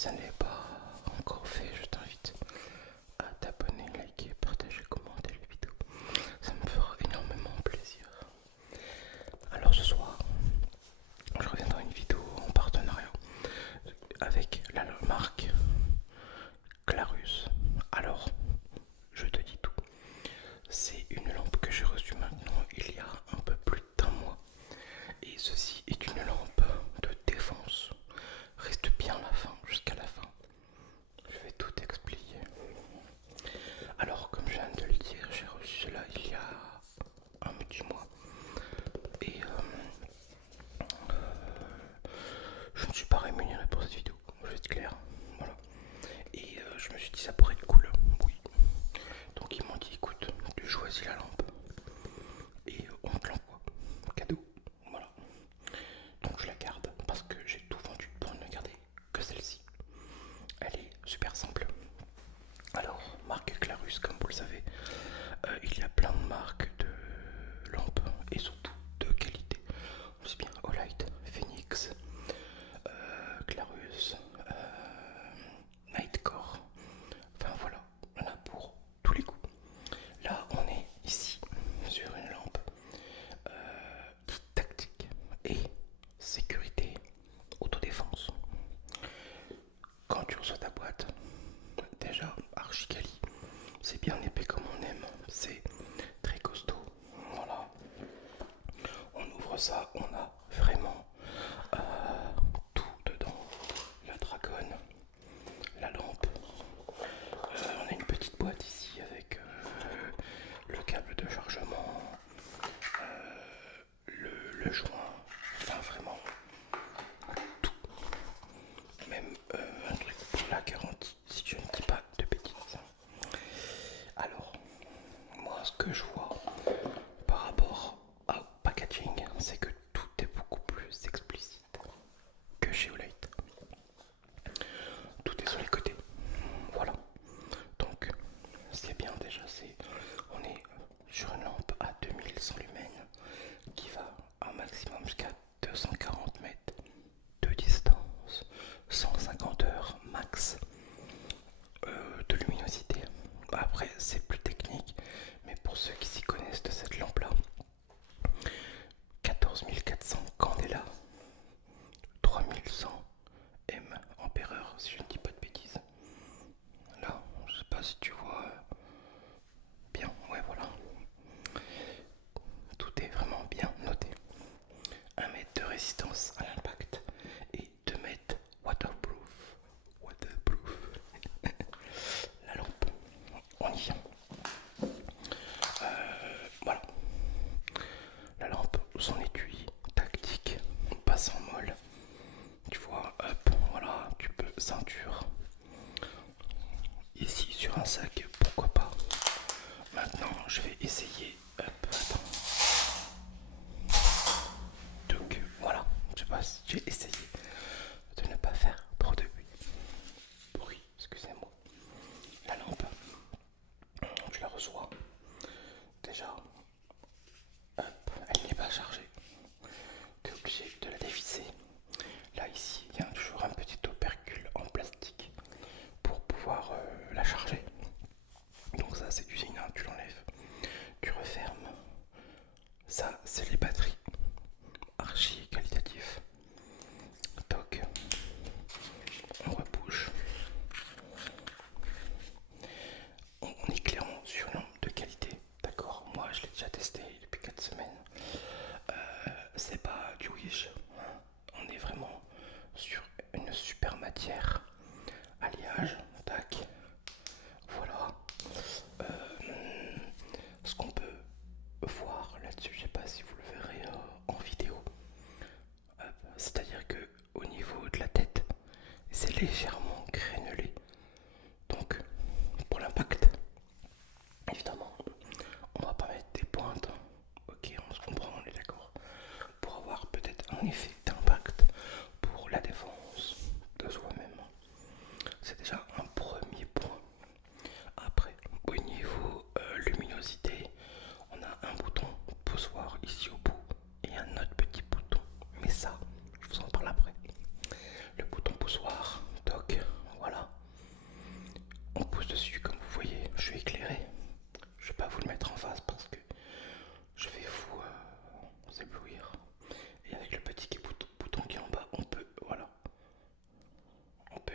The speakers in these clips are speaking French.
ça n'est pas encore fait, je t'invite à t'abonner, liker, partager, commenter les vidéos. Ça me fera énormément plaisir. Alors ce soir, je reviens dans une vidéo en partenariat avec la marque Clarus. Alors, je te dis tout. C'est une lampe que j'ai reçue maintenant il y a un peu plus d'un mois. Et ceci est une lampe de défense. Reste bien à la fin, jusqu'à la fin. Je vais tout expliquer. Alors, comme je viens de le dire, j'ai reçu cela il y a un petit mois. Et je ne suis pas rémunéré pour cette vidéo, je vais être clair. Voilà. Et je me suis dit ça pourrait être cool. Oui. Donc ils m'ont dit écoute, tu choisis la lampe et on te l'envoie. Cadeau. Voilà. Donc je la garde parce que j'ai tout vendu pour ne garder que celle-ci. Elle est super simple. Alors, marque Clarus, comme vous le savez, il y a plein de marques de lampes et surtout de qualité. C'est bien Olight, Phoenix, Clarus, Nightcore. Enfin voilà, on a pour tous les goûts. Là, on est ici sur une lampe tactique et sécurité, autodéfense. Quand tu reçois ta boîte, déjà archi quali, c'est bien épais comme on aime, c'est très costaud. Voilà, on ouvre ça, on a vraiment tout dedans. La dragonne, la lampe. On a une petite boîte ici avec le câble de chargement, le joint, enfin vraiment tout. Même un truc pour la garantie, si je ne dis pas de bêtises. Alors, moi ce que je vois par rapport au packaging, c'est que tout est beaucoup plus explicite que chez Olight. Tout est sur les côtés. Voilà. Donc, ce qui est bien déjà, c'est on est sur une lampe à 2100 lumens qui va un maximum jusqu'à 240 mètres de distance, 150 heures max de luminosité. Après, c'est plus technique, mais pour ceux qui s'y connaissent de cette lampe là, 14 400 candela, 3100 M ampères, si je ne dis pas de bêtises. Là, je sais pas si tu vois bien, ouais, voilà. Tout est vraiment bien noté. 1 mètre de résistance à l'impact et 2 mètres waterproof. Waterproof. La lampe, on y vient. Voilà. La lampe, son étui tactique, passe en molle. Tu vois, hop, voilà, tu peux ceinture. Ici sur un sac, pourquoi pas. Maintenant, je vais essayer. Hop, attends. Donc voilà, je sais pas si j'ai essayé de ne pas faire trop de bruit. Excusez-moi. La lampe, tu la reçois. Déjà, hop, elle n'est pas chargée. Tu es obligé de la dévisser. Là, ici, il y a toujours un petit opercule en plastique pour pouvoir la charger. Donc ça, c'est d'usine, hein, tu l'enlèves, tu refermes. Ça, c'est les batteries. Archi qualitatif. Toc. On rebouche. On est clairement sur une lampe de qualité. D'accord, moi je l'ai déjà testé depuis 4 semaines. C'est pas du Wish. On est vraiment sur une super matière. Alliage, tac. Voilà. Ce qu'on peut voir là-dessus, je sais pas si vous le verrez en vidéo. C'est-à-dire que au niveau de la tête, c'est légèrement crénelé. Donc, pour l'impact, évidemment, on va pas mettre des pointes. Ok, on se comprend, on est d'accord. Pour avoir peut-être un effet d'impact pour la défense de soi-même. C'est déjà un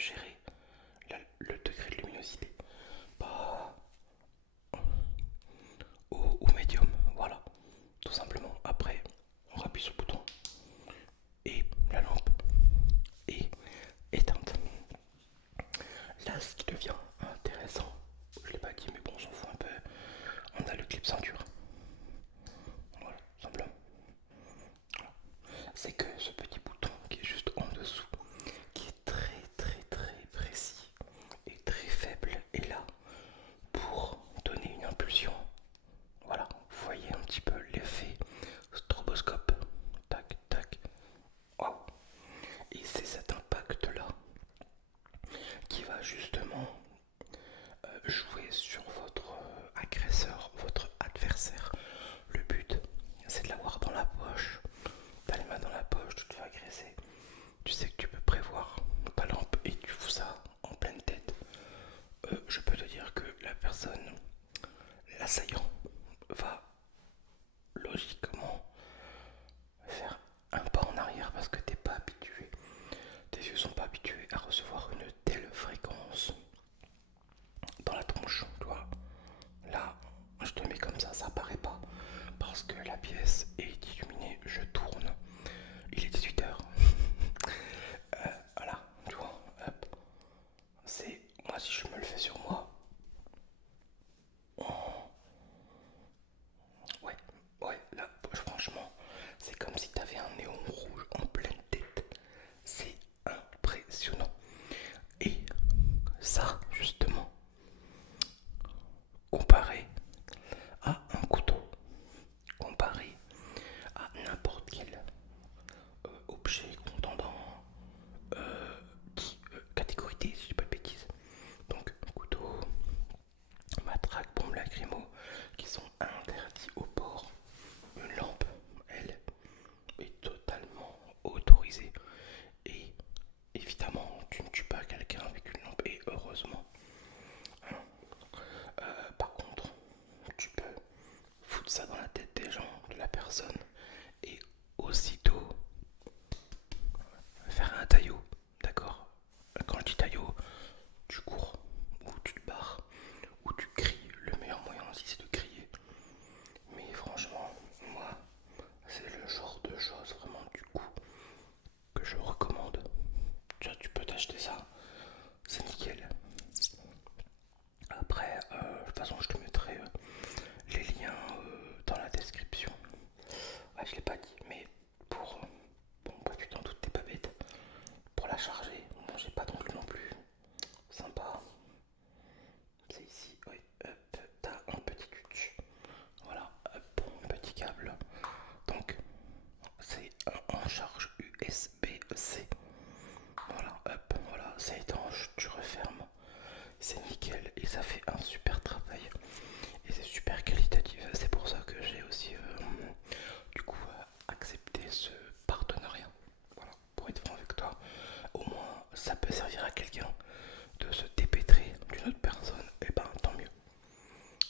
gérer le degré de luminosité. Bah, au médium, voilà, tout simplement. Après, on appuie sur le bouton et la lampe est éteinte. Là, ce qui devient intéressant, je l'ai pas dit, mais bon, on s'en fout un peu. On a le clip ceinture. Voilà, simplement. Voilà. C'est que ce petit bouton qui est juste en dessous, qui est très très très précis et très faible, est là pour donner une impulsion. Voilà, vous voyez un petit peu l'effet stroboscope. Tac, tac. Waouh! Et c'est cet impact-là qui va justement jouer sur votre agresseur, votre adversaire. Le but, c'est de l'avoir dans la poche. T'as les mains dans la poche, tu te fais agresser. Tu sais que tu peux prévoir ta lampe et tu fous ça en pleine tête. Je peux te dire que la personne, l'assaillant, va logiquement faire un pas en arrière parce que t'es pas habitué. Tes yeux sont pas habitués à recevoir une telle fréquence dans la tronche, tu vois. Là, je te mets comme ça paraît pas. Parce que la pièce est illuminée, je tourne. Il est 18h. Voilà, tu vois, hop. C'est. Moi, si je me le fais sur moi. Ouais, ouais, là, franchement, c'est comme si t'avais un néon rouge en pleine tête. C'est impressionnant. Et ça, justement, comparé à un couteau, comparé à n'importe quel objet contendant catégorie D, si je dis pas de bêtises. Donc, couteau, matraque, bombe lacrymo, qui sont interdits au port. Une lampe, elle, est totalement autorisée. Et évidemment, tu ne tues pas quelqu'un avec une lampe, et heureusement. Par contre, tu peux foutre ça dans la tête des gens, de la personne, et aussitôt faire un taillot, d'accord? Quand je dis taillot, tu cours, ou tu te barres, ou tu cries. Le meilleur moyen aussi, c'est de crier. Mais franchement, moi, c'est le genre de choses vraiment du coup que je recommande. Tu vois, tu peux t'acheter ça, c'est nickel. Après, de toute façon, je te mettrai les liens dans la description. Ouais, je l'ai pas dit, mais pour. Bon, bah, tu t'en doutes, t'es pas bête. Pour la charger, bon, j'ai pas non plus. Sympa. C'est ici, oui. Hop, t'as un petit tutu. Voilà, hop, petit câble. Donc, c'est en charge USB-C. Voilà, hop, voilà, c'est étanche, tu refermes. C'est nickel et ça fait un super travail. Et c'est super qualitatif. C'est pour ça que j'ai aussi du coup accepté ce partenariat. Voilà, pour être franc avec toi, au moins ça peut servir à quelqu'un de se dépêtrer d'une autre personne. Et ben tant mieux.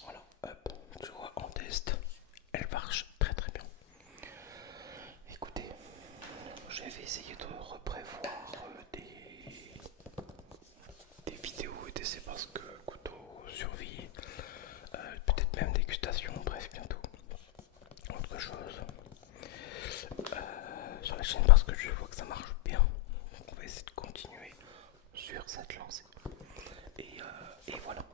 Voilà, hop, tu vois en test, elle marche très très bien. Écoutez, je vais essayer de reprévoir des vidéos et d'essayer parce que couteau survie, peut-être même dégustation, bref bientôt. Autre chose sur la chaîne parce que je vois que ça marche bien. On va essayer de continuer sur cette lancée. Et voilà.